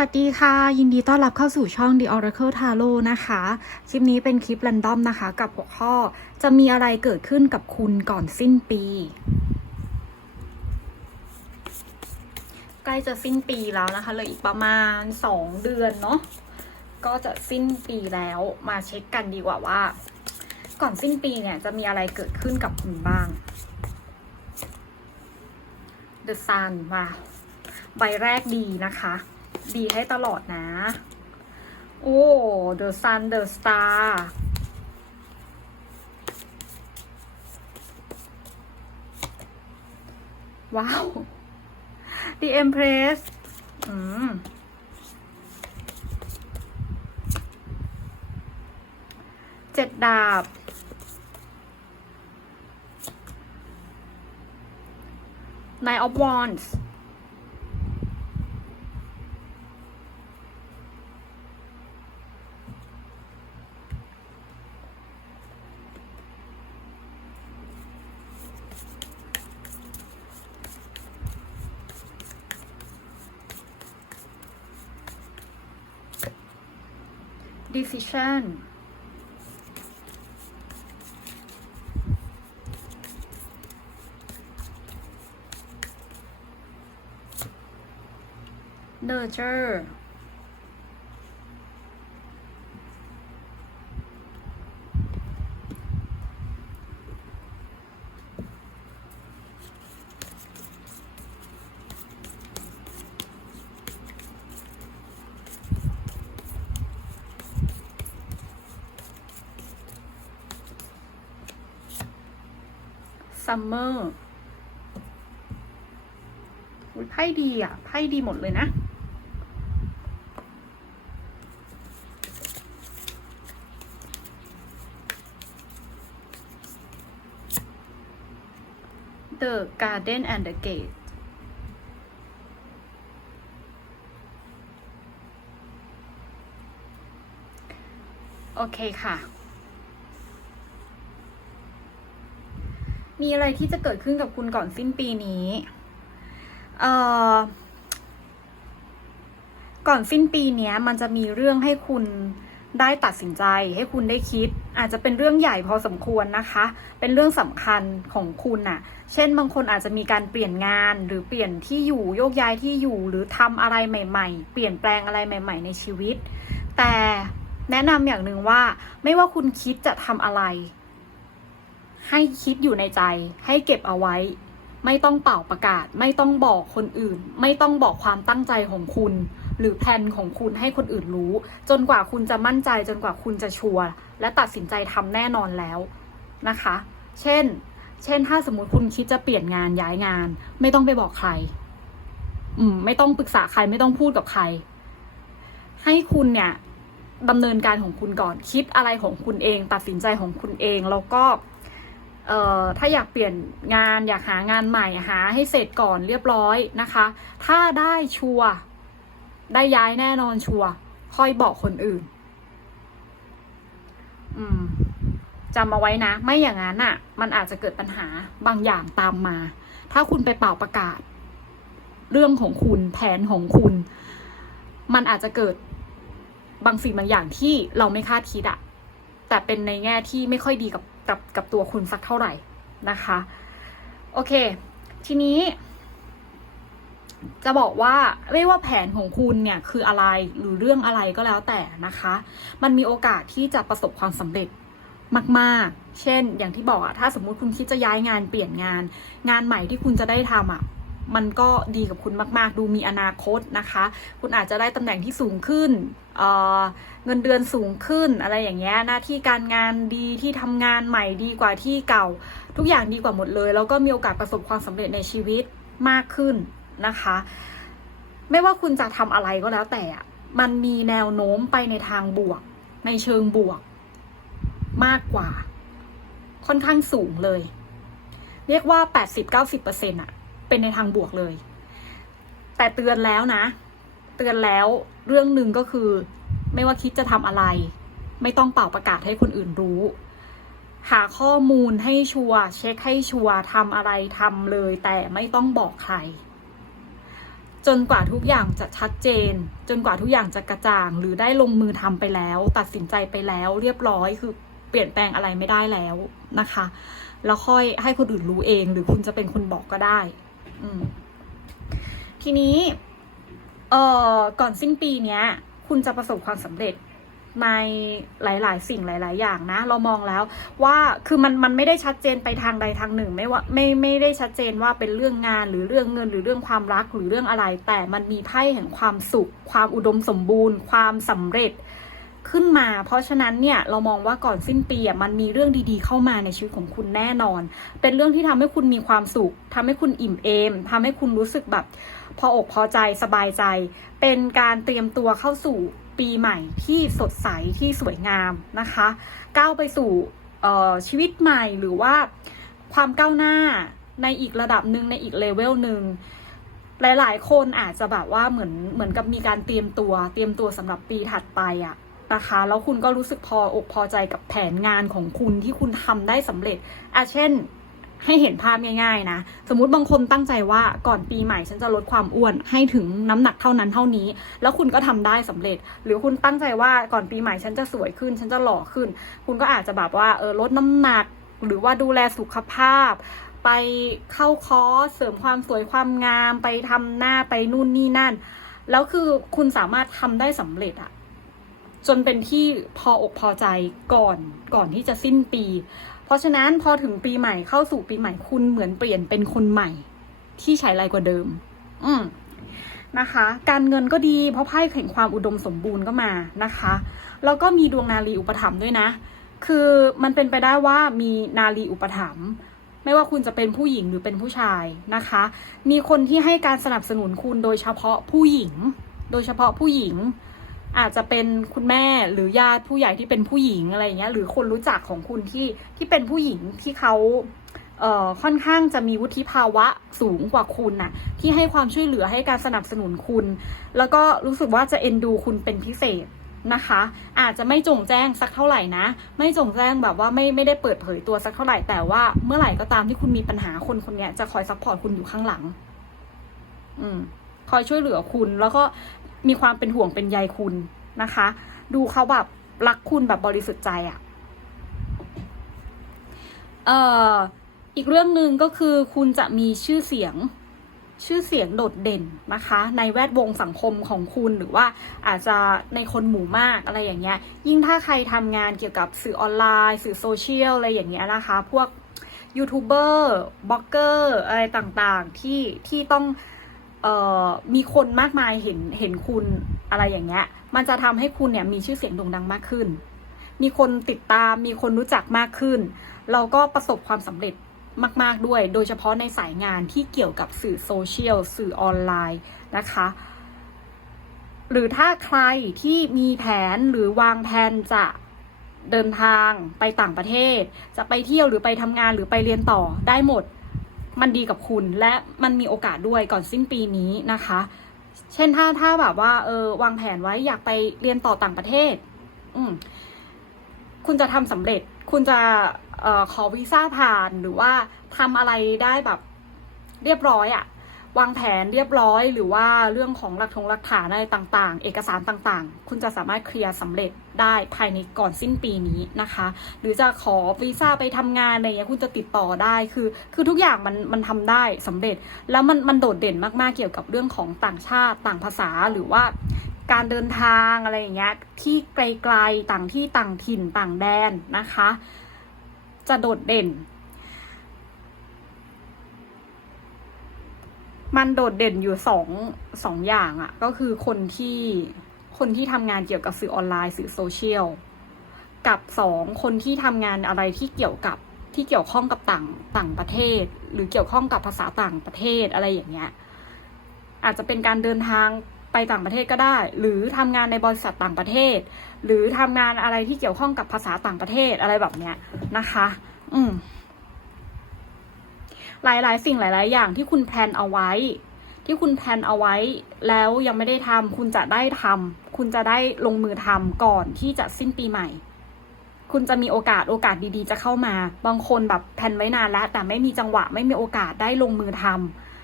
วัสดีค่ะ ยินดีต้อนรับเข้าสู่ช่อง The Oracle Tarot นะคะ คลิปนี้เป็นคลิป r รนดอมนะคะ กับหัวข้อจะมีอะไรเกิดขึ้นกับคุณก่อนสิ้นปี ใกล้จะสิ้นปีแล้วนะคะเลืออีกประมาณ 2 เดือนเนาะก็จะสิ้นปีแล้วมาเช็คกันดีกว่าว่า ก่อนสิ้นปีเนี่ยจะมีอะไรเกิดขึ้นกับคุณบ้าง The Sun มาใบแรกดีนะคะ ดีให้ตลอดนะ โอ้ The Sun The Star ว้าว The Empress อืม เจ็ดดาบ Nine of Wands decision. เ nurture ซัมเมอร์คุยไพ่ดีอะ ไพ่ดีหมดเลยนะ The Garden and the Gate โอเคค่ะ มีอะไรที่จะเกิดขึ้นกับคุณก่อนสิ้นปีนี้ เอ่อ ก่อนสิ้นปีเนี้ย มันจะมีเรื่องให้คุณได้ตัดสินใจ ให้คุณได้คิด อาจจะเป็นเรื่องใหญ่พอสมควรนะคะ เป็นเรื่องสำคัญของคุณน่ะ เช่นบางคนอาจจะมีการเปลี่ยนงานหรือเปลี่ยนที่อยู่โยกย้ายที่อยู่หรือทำอะไรใหม่ ๆ เปลี่ยนแปลงอะไรใหม่ ๆ ในชีวิต แต่แนะนำอย่างหนึ่งว่าไม่ว่าคุณคิดจะทำอะไร ให้คิดอยู่ในใจ ให้เก็บเอาไว้ ไม่ต้องเป่าประกาศ ไม่ต้องบอกคนอื่น ไม่ต้องบอกความตั้งใจของคุณ หรือแผนของคุณให้คนอื่นรู้ จนกว่าคุณจะมั่นใจจนกว่าคุณจะชัวร์และตัดสินใจทำแน่นอนแล้วนะคะ เช่น เช่นถ้าสมมติคุณคิดจะเปลี่ยนงานย้ายงาน ไม่ต้องไปบอกใคร อืม ไม่ต้องปรึกษาใครไม่ต้องพูดกับใคร ให้คุณเนี่ยดำเนินการของคุณก่อนคิดอะไรของคุณเอง ตัดสินใจของคุณเองแล้วก็ เอ่อถ้าอยากเปลี่ยนงานอยากหางานใหม่หาให้เสร็จก่อนเรียบร้อยนะคะ ถ้าได้ชัวร์ได้ย้ายแน่นอนชัวร์ค่อยบอกคนอื่น อืมจำเอาไว้นะ ไม่อย่างนั้นอะ มันอาจจะเกิดปัญหาบางอย่างตามมา ถ้าคุณไปเป่าประกาศ เรื่องของคุณแผนของคุณ มันอาจจะเกิดบางสิ่งบางอย่างที่เราไม่คาดคิดอะแต่เป็นในแง่ที่ไม่ค่อยดีกับ กับกับตัวคุณสักเท่าไหร่นะคะ โอเค ทีนี้ จะบอกว่าไม่ว่าแผนของคุณเนี่ยคืออะไรหรือเรื่องอะไรก็แล้วแต่นะคะ มันมีโอกาสที่จะประสบความสำเร็จมากๆ เช่น อย่างที่บอกอะถ้าสมมุติคุณคิดจะย้ายงานเปลี่ยนงาน งานใหม่ที่คุณจะได้ทำอะ มันก็ดีกับคุณมาก ๆ ดูมีอนาคตนะคะ คุณอาจจะได้ตำแหน่งที่สูงขึ้นเเงินเดือนสูงขึ้นอะไรอย่างเงี้ยหน้าที่การงานดีที่ทำงานใหม่ดีกว่าที่เก่า ทุกอย่างดีกว่าหมดเลย แล้วก็มีโอกาสประสบความสำเร็จในชีวิตมากขึ้นนะคะ ไม่ว่าคุณจะทำอะไรก็แล้วแต่มันมีแนวโน้มไปในทางบวก ในเชิงบวก มากกว่า ค่อนข้างสูงเลย เรียกว่า 80-90%อะ เป็นในทางบวกเลย แต่เตือนแล้วนะ เตือนแล้วเรื่องหนึ่งก็คือ ไม่ว่าคิดจะทำอะไร ไม่ต้องเป่าประกาศให้คนอื่นรู้ หาข้อมูลให้ชัวร์เช็คให้ชัวร์ทำอะไรทำเลย แต่ไม่ต้องบอกใคร จนกว่าทุกอย่างจะชัดเจน จนกว่าทุกอย่างจะกระจ่าง หรือได้ลงมือทำไปแล้ว ตัดสินใจไปแล้ว เรียบร้อยคือเปลี่ยนแปลงอะไรไม่ได้แล้วนะคะ แล้วค่อยให้คนอื่นรู้เอง หรือคุณจะเป็นคนบอกก็ได้ ทีนี้เอ่อก่อนสิ้นปีเนี้ย คุณจะประสบความสำเร็จในหลาย ๆ สิ่งหลาย ๆ อย่างนะ เรามองแล้วว่าคือมันมันไม่ได้ชัดเจนไปทางใดทางหนึ่ง ไม่ว่าไม่ไม่ได้ชัดเจนว่าเป็นเรื่องงานหรือเรื่องเงินหรือเรื่องความรักหรือเรื่องอะไร แต่มันมีไพ่แห่งความสุข ความอุดมสมบูรณ์ ความสำเร็จ ขึ้นมา เพราะฉะนั้นเนี่ยเรามองว่าก่อนสิ้นปีอะมันมีเรื่องดีๆ เข้ามาในชีวิตของคุณแน่นอน เป็นเรื่องที่ทำให้คุณมีความสุขทำให้คุณอิ่มเอมทำให้คุณรู้สึกแบบพออกพอใจสบายใจ เป็นการเตรียมตัวเข้าสู่ปีใหม่ที่สดใสที่สวยงามนะคะ ก้าวไปสู่ชีวิตใหม่หรือว่าความก้าวหน้าในอีกระดับหนึ่งในอีกเลเวลหนึ่งหลาย ๆ คนอาจจะแบบว่าเหมือนเหมือนกับมีการเตรียมตัว เตรียมตัวสำหรับปีถัดไปอะ นะคะ แล้วคุณก็รู้สึกพออกพอใจกับแผนงานของคุณที่คุณทำได้สำเร็จอะเช่นให้เห็นภาพง่ายๆนะ สมมติบางคนตั้งใจว่าก่อนปีใหม่ฉันจะลดความอ้วนให้ถึงน้ำหนักเท่านั้นเท่านี้ แล้วคุณก็ทำได้สำเร็จ หรือคุณตั้งใจว่าก่อนปีใหม่ฉันจะสวยขึ้น ฉันจะหล่อขึ้น คุณก็อาจจะแบบว่าเออลดน้ำหนัก หรือว่าดูแลสุขภาพ ไปเข้าคอร์สเสริมความสวยความงาม ไปทำหน้าไปนู่นนี่นั่น แล้วคือคุณสามารถทำได้สำเร็จอะ จนเป็นที่พออกพอใจก่อนก่อนที่จะสิ้นปี เพราะฉะนั้นพอถึงปีใหม่เข้าสู่ปีใหม่คุณเหมือนเปลี่ยนเป็นคนใหม่ ที่ใช้ไรกว่าเดิม อืมนะคะ การเงินก็ดีเพราะไพ่แห่งความอุดมสมบูรณ์ก็มานะคะแล้วก็มีดวงนารีอุปถัมภ์ด้วยนะ คือมันเป็นไปได้ว่ามีนารีอุปถัมภ์ไม่ว่าคุณจะเป็นผู้หญิงหรือเป็นผู้ชายนะคะ มีคนที่ให้การสนับสนุนคุณโดยเฉพาะผู้หญิง โดยเฉพาะผู้หญิง อาจจะเป็นคุณแม่หรือญาติผู้ใหญ่ที่เป็นผู้หญิงอะไรเงี้ยหรือคนรู้จักของคุณที่ที่เป็นผู้หญิงที่เขาเอ่อค่อนข้างจะมีวุฒิภาวะสูงกว่าคุณน่ะ ที่ให้ความช่วยเหลือให้การสนับสนุนคุณ แล้วก็รู้สึกว่าจะเอ็นดูคุณเป็นพิเศษนะคะ อาจจะไม่จงแจ้งสักเท่าไหร่นะ ไม่จงแจ้งแบบว่าไม่ไม่ได้เปิดเผยตัวสักเท่าไหร่แต่ว่าเมื่อไหร่ก็ตามที่คุณมีปัญหาคนคนนี้จะคอยซัพพอร์ตคุณอยู่ข้างหลัง อืมคอยช่วยเหลือคุณ แล้วก็ มีความเป็นห่วงเป็นใยคุณนะคะ ดูเขาแบบรักคุณแบบบริสุทธิ์ใจอะ่ะเอ่ออีกเรื่องหนึ่งก็คือคุณจะมีชื่อเสียงชื่อเสียงโดดเด่นนะคะ ในแวดวงสังคมของคุณหรือว่าอาจจะในคนหมู่มากอะไรอย่างเงี้ย ยิ่งถ้าใครทำงานเกี่ยวกับสื่อออนไลน์ สื่อโซเชียลอะไรอย่างเงี้ยนะคะ พวกยูทูบเบอร์บล็อกเกอร์อะไรต่างๆที่ที่ต้อง มีคนมากมายเห็นเห็นคุณอะไรอย่างเงี้ย มันจะทำให้คุณเนี่ยมีชื่อเสียงโด่งดังมากขึ้น มีคนติดตาม มีคนรู้จักมากขึ้น เราก็ประสบความสำเร็จมาก ๆ ด้วย โดยเฉพาะในสายงานที่เกี่ยวกับสื่อโซเชียล สื่อออนไลน์นะคะ หรือถ้าใครที่มีแผนหรือวางแผนจะเดินทางไปต่างประเทศ จะไปเที่ยวหรือไปทำงานหรือไปเรียนต่อได้หมด มันดีกับคุณและมันมีโอกาสด้วยก่อนสิ้นปีนี้นะคะ เช่นถ้าถ้าแบบว่าเออวางแผนไว้อยากไปเรียนต่อต่างประเทศ อืมคุณจะทำสำเร็จ คุณจะออขอวีซ่าผ่านหรือว่าทำอะไรได้แบบเรียบร้อยอะ วางแผนเรียบร้อย หรือว่าเรื่องของหลักฐงหลักฐานอะไรต่างๆ เอกสารต่างๆ คุณจะสามารถเคลียร์สำเร็จได้ภายในก่อนสิ้นปีนี้นะคะ หรือจะขอวีซ่าไปทำงานอะไรเงี้ยคุณจะติดต่อได้คือ คือทุกอย่างมันมันทำได้สำเร็จ แล้วมันมันโดดเด่นมากๆเกี่ยวกับเรื่องของต่างชาติต่างภาษาหรือว่าการเดินทางอะไรอย่างเงี้ยที่ไกลๆต่างที่ต่างถิ่นต่างแดนนะคะ จะโดดเด่น มันโดดเด่นอยู่สองสองอย่างอะ่ะ ก็คือคนที่คนที่ทำงานเกี่ยวกับสื่อออนไลน์สื่อโซเชียลกับสองคนที่ทำงานอะไรที่เกี่ยวกับที่เกี่ยวข้องกับต่างต่างประเทศ หรือเกี่ยวข้องกับภาษาต่างประเทศอะไรอย่างเงี้ยอาจจะเป็นการเดินทางไปต่างประเทศก็ได้ หรือทำงานในบริษัทต่างประเทศ หรือทำงานอะไรที่เกี่ยวข้องกับภาษาต่างประเทศอะไรแบบเนี้ยนะคะ อืม หลายๆ สิ่งหลาย ๆ อย่างที่คุณแพลนเอาไว้ ที่คุณแพลนเอาไว้ แล้วยังไม่ได้ทำคุณจะได้ทำคุณจะได้ลงมือทำก่อนที่จะสิ้นปีใหม่ คุณจะมีโอกาสโอกาสดีๆ จะเข้ามา บางคนแบบแพลนไว้นานแล้ว แต่ไม่มีจังหวะไม่มีโอกาสได้ลงมือทำ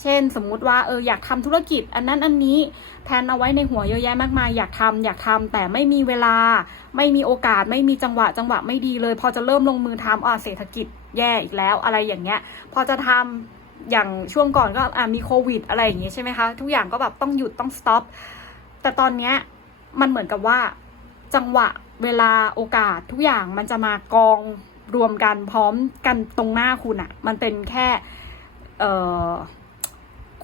เช่น สมมุติว่าเอออยากทำธุรกิจ อันนั้นอันนี้แพลนเอาไว้ในหัวเยอะแยะมากมายอยากทำอยากทำแต่ไม่มีเวลา ไม่มีโอกาสไม่มีจังหวะจังหวะไม่ดีเลย พอจะเริ่มลงมือทำอ่าเศรษฐกิจแย่อีกแล้วอะไรอย่างเงี้ย พอจะทำอย่างช่วงก่อนก็อ่ามีโควิด อะไรอย่างเงี้ยใช่ไหมคะทุกอย่างก็แบบต้องหยุดต้องสต็อปแต่ตอนเนี้ยมันเหมือนกับว่าจังหวะเวลาโอกาสทุกอย่างมันจะมากองรวมกันพร้อมกันตรงหน้าคุณอะมันเป็นแค่ เออ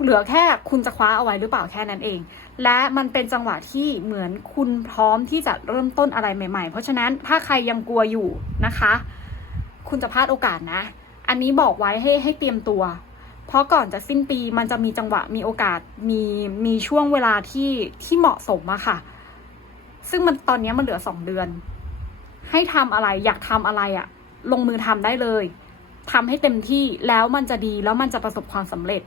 เหลือแค่คุณจะคว้าเอาไว้หรือเปล่าแค่นั้นเอง และมันเป็นจังหวะที่เหมือนคุณพร้อมที่จะเริ่มต้นอะไรใหม่ ๆ เพราะฉะนั้นถ้าใครยังกลัวอยู่นะคะ คุณจะพลาดโอกาสนะ อันนี้บอกไว้ให้ให้เตรียมตัว เพราะก่อนจะสิ้นปีมันจะมีจังหวะมีโอกาสมีมีช่วงเวลาที่ที่เหมาะสมอะค่ะ ซึ่งมันตอนนี้มันเหลือสองเดือน ให้ทำอะไรอยากทำอะไรอะลงมือทำได้เลยทำให้เต็มที่แล้วมันจะดีแล้วมันจะประสบความสำเร็จ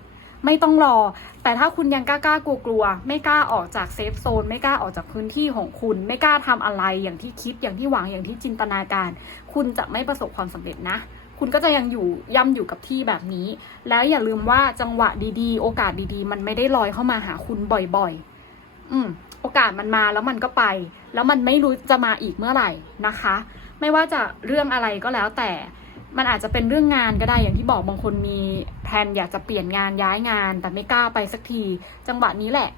ไม่ต้องรอ แต่ถ้าคุณยังกล้ากล้ากลัวกลัวไม่กล้าออกจากเซฟโซน ไม่กล้าออกจากพื้นที่ของคุณ ไม่กล้าทำอะไรอย่างที่คิดอย่างที่หวังอย่างที่จินตนาการ คุณจะไม่ประสบความสำเร็จนะคุณก็จะยังอยู่ย่ำอยู่กับที่แบบนี้ แล้วอย่าลืมว่าจังหวะดีๆ โอกาสดีๆ มันไม่ได้ลอยเข้ามาหาคุณบ่อยๆ อืม โอกาสมันมาแล้วมันก็ไป แล้วมันไม่รู้จะมาอีกเมื่อไหร่นะคะ ไม่ว่าจะเรื่องอะไรก็แล้วแต่ มันอาจจะเป็นเรื่องงานก็ได้อย่างที่บอกบางคนมีแผนอยากจะเปลี่ยนงานย้ายงาน แต่ไม่กล้าไปสักที จังหวะนี้แหละ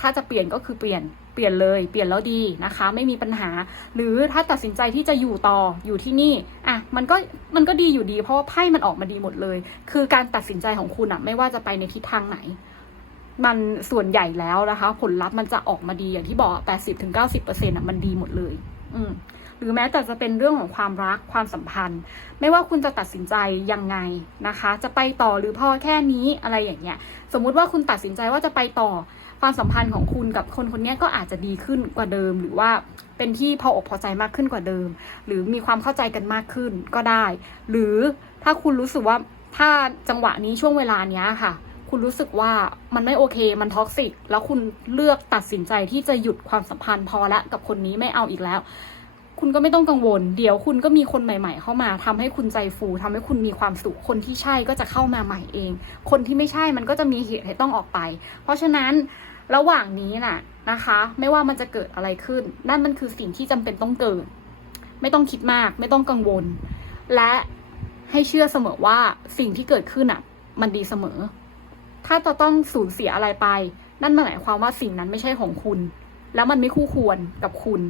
ถ้าจะเปลี่ยนก็คือเปลี่ยนเปลี่ยนเลย เปลี่ยนแล้วดีนะคะ ไม่มีปัญหา หรือถ้าตัดสินใจที่จะอยู่ต่ออยู่ที่นี่อะมันก็มันก็ดีอยู่ดี เพราะว่าไพ่มันออกมาดีหมดเลย คือการตัดสินใจของคุณอะไม่ว่าจะไปในทิศทางไหน มันส่วนใหญ่แล้วนะคะ ผลลัพธ์มันจะออกมาดีอย่างที่บอก 80-90%อะมันดีหมดเลย อืม หรือแม้แต่จะเป็นเรื่องของความรักความสัมพันธ์ ไม่ว่าคุณจะตัดสินใจยังไงนะคะ จะไปต่อหรือพอแค่นี้อะไรอย่างเงี้ยสมมุติว่าคุณตัดสินใจว่าจะไปต่อความสัมพันธ์ของคุณกับคนคนนี้ก็อาจจะดีขึ้นกว่าเดิม หรือว่าเป็นที่พออกพอใจมากขึ้นกว่าเดิม หรือมีความเข้าใจกันมากขึ้นก็ได้ หรือถ้าคุณรู้สึกว่าถ้าจังหวะนี้ช่วงเวลานี้ค่ะ คุณรู้สึกว่ามันไม่โอเคมันท็อกซิกแล้วคุณเลือกตัดสินใจที่จะหยุดความสัมพันธ์พอละกับคนนี้ไม่เอาอีกแล้ว คุณก็ไม่ต้องกังวล เดี๋ยวคุณก็มีคนใหม่ ๆ เข้ามาทำให้คุณใจฟูทำให้คุณมีความสุข คนที่ใช่ก็จะเข้ามาใหม่เอง คนที่ไม่ใช่มันก็จะมีเหตุให้ต้องออกไป เพราะฉะนั้นระหว่างนี้น่ะนะคะ ไม่ว่ามันจะเกิดอะไรขึ้น นั่นมันคือสิ่งที่จำเป็นต้องเกิด ไม่ต้องคิดมาก ไม่ต้องกังวล และให้เชื่อเสมอว่าสิ่งที่เกิดขึ้นอะ มันดีเสมอ ถ้าจะต้องสูญเสียอะไรไป นั่นหมายความว่าสิ่งนั้นไม่ใช่ของคุณ แล้วมันไม่คู่ควรกับคุณ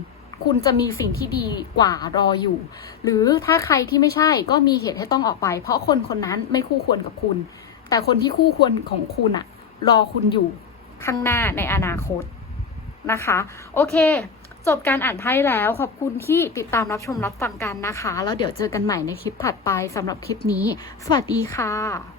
คุณจะมีสิ่งที่ดีกว่ารออยู่ หรือถ้าใครที่ไม่ใช่ก็มีเหตุให้ต้องออกไป เพราะคนคนนั้นไม่คู่ควรกับคุณ แต่คนที่คู่ควรของคุณอะรอคุณอยู่ข้างหน้าในอนาคตนะคะ โอเค จบการอ่านไพ่แล้วขอบคุณที่ติดตามรับชมรับฟังกันนะคะ แล้วเดี๋ยวเจอกันใหม่ในคลิปถัดไปสำหรับคลิปนี้ สวัสดีค่ะ